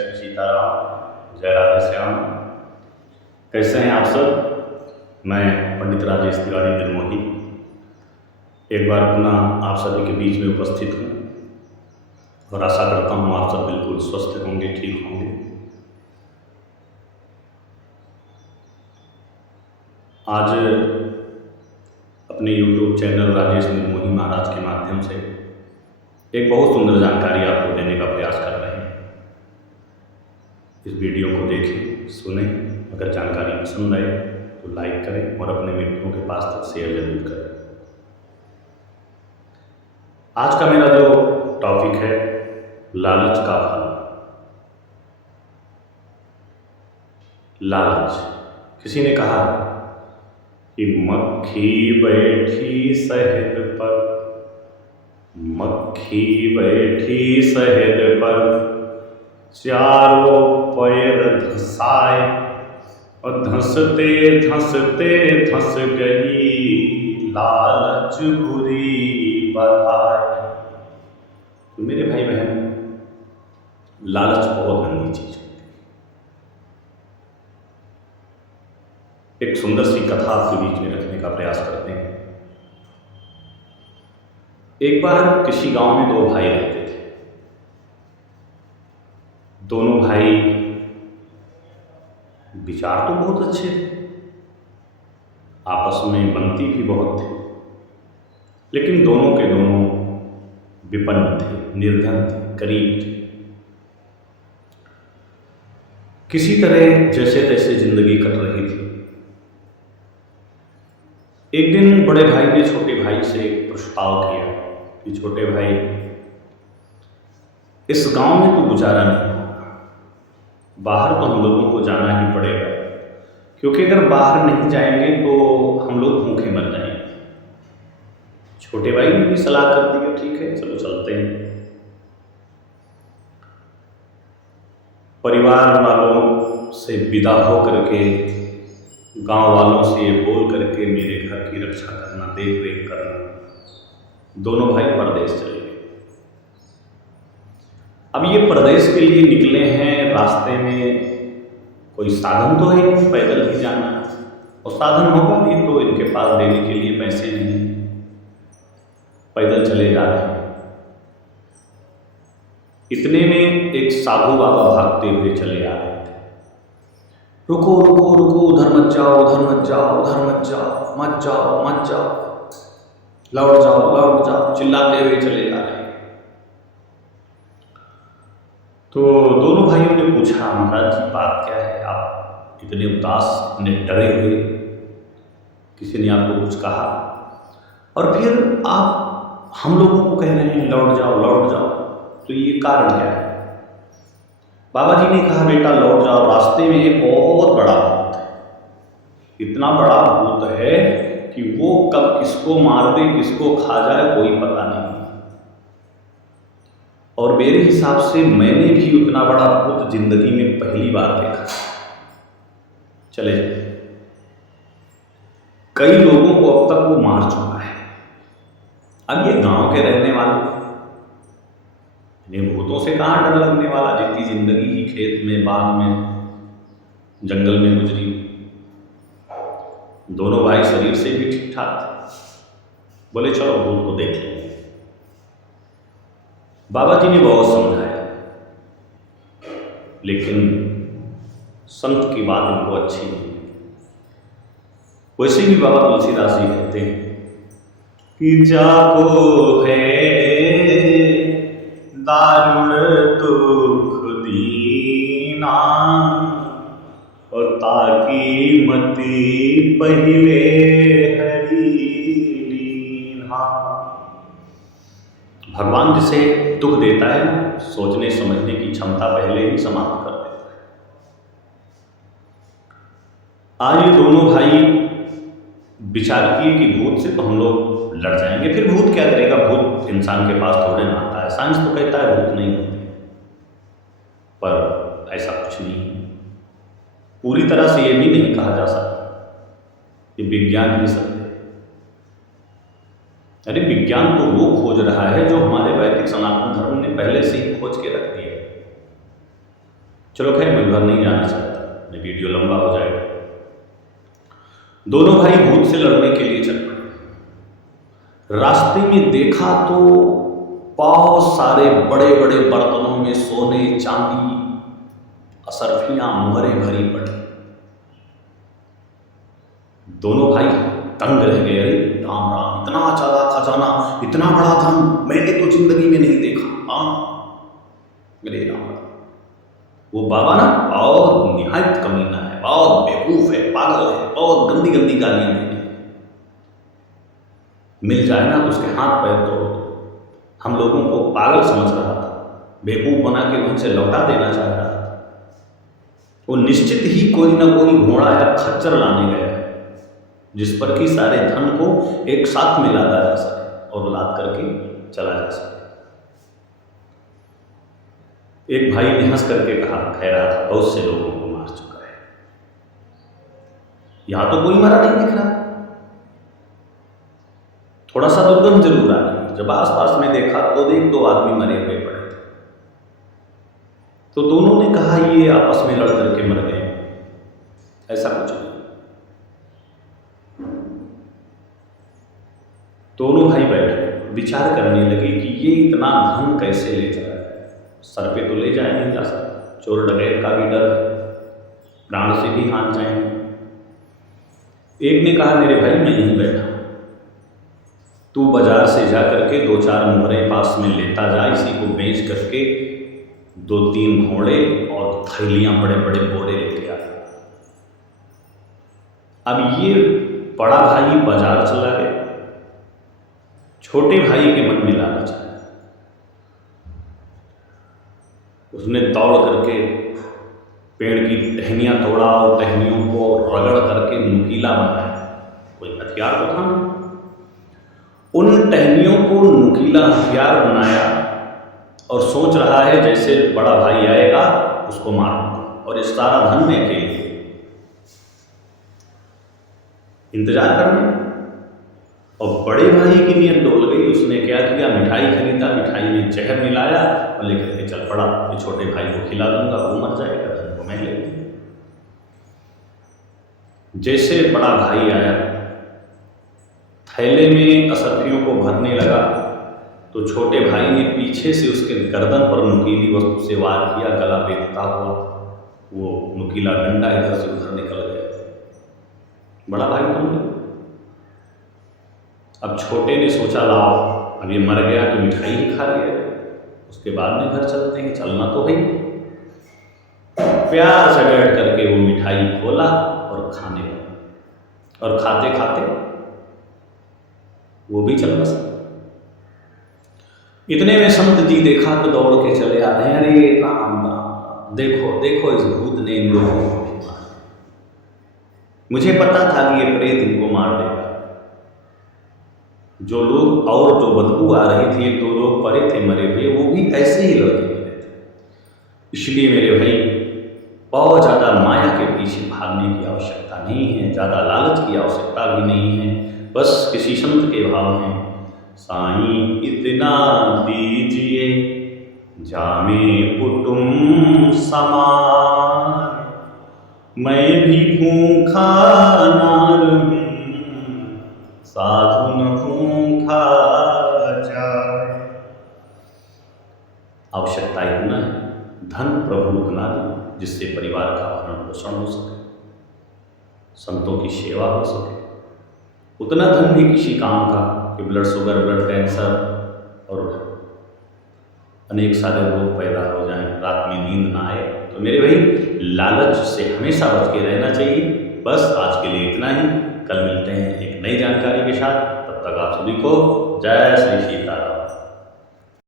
श्री सीताराम, जय राधे श्याम। कैसे हैं आप सब? मैं पंडित राजेश तिवारी निर्मोही एक बार पुनः आप सभी के बीच में उपस्थित हूँ और आशा करता हूँ आप सब बिल्कुल स्वस्थ होंगे, ठीक होंगे। आज अपने YouTube चैनल राजेश निर्मोही महाराज के माध्यम से एक बहुत सुंदर जानकारी आपको देने का प्रयास कर रहे हैं। इस वीडियो को देखें, सुनें। अगर जानकारी पसंद आए तो लाइक करें और अपने मित्रों के पास तक शेयर जरूर करें। आज का मेरा जो टॉपिक है, लालच का फल। लालच। किसी ने कहा कि मक्खी बैठी शहद पर, मक्खी बैठी शहद पर, चारों पैर धंसाए और धंसते धंसते धंस गई, लालच बुरी बधाई। तो मेरे भाई बहन, लालच बहुत गंदी चीज है। एक सुंदर सी कथा आपके बीच में रखने का प्रयास करते हैं। एक बार किसी गांव में दो भाई रहते थे। दोनों भाई विचार तो बहुत अच्छे थे, आपस में बनती भी बहुत थे, लेकिन दोनों के दोनों विपन्न थे, निर्धन थे, गरीब थे। किसी तरह जैसे तैसे जिंदगी कट रही थी। एक दिन बड़े भाई ने छोटे भाई से एक प्रस्ताव किया कि छोटे भाई, इस गांव में तो गुजारा नहीं होगा, बाहर तो हम लोगों को जाना ही पड़ेगा, क्योंकि अगर बाहर नहीं जाएंगे तो हम लोग भूखे मर जाएंगे। छोटे भाई ने भी सलाह कर दी, ठीक है चलो चलते हैं। परिवार वालों से विदा हो करके, गांव वालों से ये बोल करके मेरे घर की रक्षा करना, देख रेख करना, दोनों भाई परदेश चले गए। अब ये परदेश के लिए निकले हैं, रास्ते में कोई साधन तो है नहीं, पैदल ही जाना, और साधन होगा नहीं तो इनके पास देने के लिए पैसे नहीं, पैदल चले जा रहे हैं। इतने में एक साधु बाबा भागते हुए चले आ रहे थे। रुको रुको रुको, उधर मत जाओ, उधर मत जाओ, उधर मत जाओ, मत जाओ मत जाओ, लौट जाओ लौट जाओ, चिल्लाते हुए चले जा रहे हैं। तो दोनों भाइयों ने पूछा, महाराज जी बात क्या है, आप इतने उदास, इतने डरे हुए, किसी ने आपको कुछ कहा और फिर आप हम लोगों को कह रहे हैं लौट जाओ लौट जाओ, तो ये कारण क्या है? बाबा जी ने कहा, बेटा लौट जाओ, रास्ते में एक बहुत बड़ा भूत है, इतना बड़ा भूत है कि वो कब किसको मार दे, किसको खा जाए कोई पता नहीं। और मेरे हिसाब से मैंने भी उतना बड़ा भूत जिंदगी में पहली बार देखा। चले जाए, कई लोगों को अब तक वो मार चुका है। अब ये गांव के रहने वाले, इन्हें भूतों से कहाँ डर लगने वाला, जितनी जिंदगी ही खेत में, बाग में, जंगल में गुजरी। दोनों भाई शरीर से भी ठीक ठाक थे, बोले चलो भूत को देख लेंगे। बाबा जी ने बहुत समझाया, लेकिन संत की बात उनको अच्छी नहीं। वैसे भी बाबा तुलसीदास जी कहते हैं कि जाको है दारुण दुख दीना, और ताकी मति पहिले हरि लीना। भगवान जिसे दुख देता है ना, सोचने समझने की क्षमता पहले ही समाप्त कर देता है। आज ये दोनों भाई विचार किए कि भूत से तो हम लोग लड़ जाएंगे, फिर भूत क्या करेगा, भूत इंसान के पास थोड़े ना आता है। साइंस तो कहता है भूत नहीं होते, पर ऐसा कुछ नहीं है। पूरी तरह से ये भी नहीं कहा जा सकता कि विज्ञान ही सत्य है। अरे विज्ञान तो वो खोज रहा है जो हमारे वैदिक सनातन धर्म ने पहले से ही खोज के रख दिया है। चलो खैर, मैं उधर नहीं जाना चाहता, ये वीडियो लंबा हो जाएगा। दोनों भाई भूत से लड़ने के लिए चल पड़े। रास्ते में देखा तो बहुत सारे बड़े बड़े बर्तनों में सोने चांदी असरफियां मोहरे भरी पड़ी। दोनों भाई तंग रह गए। अरे राम राम, इतना ज्यादा खजाना, इतना बड़ा धन मैंने तो जिंदगी में नहीं देखा। हाँ अरे राम राम, वो बाबा ना बहुत निहायत कमीना है, बहुत बेवकूफ है, पागल है, बहुत गंदी गंदी गालियां देने। मिल जाए ना तो उसके हाथ पैर तोड़ दो। हम लोगों को पागल समझ रहा था, बेवकूफ बना के उनसे लौटा देना चाह रहा था। वो निश्चित ही कोई ना कोई घोड़ा या खच्चर लाने गया है, जिस पर कि सारे धन को एक साथ में लादा जा सके और लाद करके चला जा सके। एक भाई ने हंस करके कह रहा था, बहुत से लोगों को मार चुका है, यहां तो कोई मरा नहीं दिख रहा, थोड़ा सा दुर्गंध जरूर आ रही। जब आसपास में देखा तो एक दो आदमी मरे हुए पड़े थे। तो दोनों ने कहा ये आपस में लड़ करके मर गए, ऐसा कुछ नहीं। दोनों भाई बैठे विचार करने लगे कि ये इतना धन कैसे ले चला है, सर पे तो ले जाया नहीं जा सकता, चोर डकैत का भी डर है, प्राण से भी हाथ जाएंगे। एक ने कहा मेरे भाई मैं यहीं बैठा, तू बाजार से जा करके दो चार मोहरे पास में लेता जा, इसी को बेच करके दो तीन घोड़े और थैलियां बड़े बड़े बोरे लेके आ। अब ये बड़ा भाई बाजार चला गया, छोटे भाई के मन में लालच आया, उसने दौड़ करके पेड़ की टहनियां तोड़ा और टहनियों को रगड़ करके नुकीला बनाया। कोई हथियार तो था नहीं, उन टहनियों को नुकीला हथियार बनाया और सोच रहा है जैसे बड़ा भाई आएगा उसको मारूंगा, और इस सारा धन में अकेले इंतजार करने। और बड़े भाई की नीयत डोल गई, उसने क्या किया, मिठाई खरीदा, मिठाई में जहर मिलाया और लेकर के चल पड़ा कि छोटे भाई को खिला दूंगा, वो मर जाएगा, धन को मैं ले लूंगा। जैसे बड़ा भाई आया, थैले में असरफियों को भरने लगा, तो छोटे भाई ने पीछे से उसके गर्दन पर नुकीली वस्तु से वार किया, गला बेधता हुआ वो नुकीला डंडा इधर से उधर निकल गया। बड़ा भाई तो अब छोटे ने सोचा लाओ, अब ये मर गया तो मिठाई ही खा लिया, उसके बाद में घर चलते हैं, चलना तो है। प्यार से बैठ करके वो मिठाई खोला और खाने लगा, और खाते खाते वो भी चल बसा। इतने में संत जी देखा तो दौड़ के चले आ रहे हैं, अरे राम राम, देखो देखो इस भूत ने इन लोगों को भी मार दिया, मुझे पता था कि ये प्रेत इनको मार देगा। जो लोग और जो बदबू आ रही थी, एक दो लोग परे थे मरे हुए, वो भी ऐसे ही लड़के मरे थे। इसलिए मेरे भाई बहुत ज़्यादा माया के पीछे भागने की आवश्यकता नहीं है, ज़्यादा लालच की आवश्यकता भी नहीं है, बस किसी संत के भाव में साईं इतना दीजिए जामे कुटुम समार, मैं भी भूखा ना रहूं साधु न भूखा जाए। आवश्यकता इतना है, धन प्रभु बना दे जिससे परिवार का भरण पोषण हो सके, संतों की सेवा हो सके। उतना धन भी किसी काम का कि ब्लड शुगर, ब्लड कैंसर और अनेक सारे रोग पैदा हो जाएं, रात में नींद ना आए। तो मेरे भाई लालच से हमेशा बच के रहना चाहिए। बस आज के लिए इतना ही, कल मिलते हैं एक नई जानकारी के साथ। तब तक आप सभी को जय श्री सीताराम।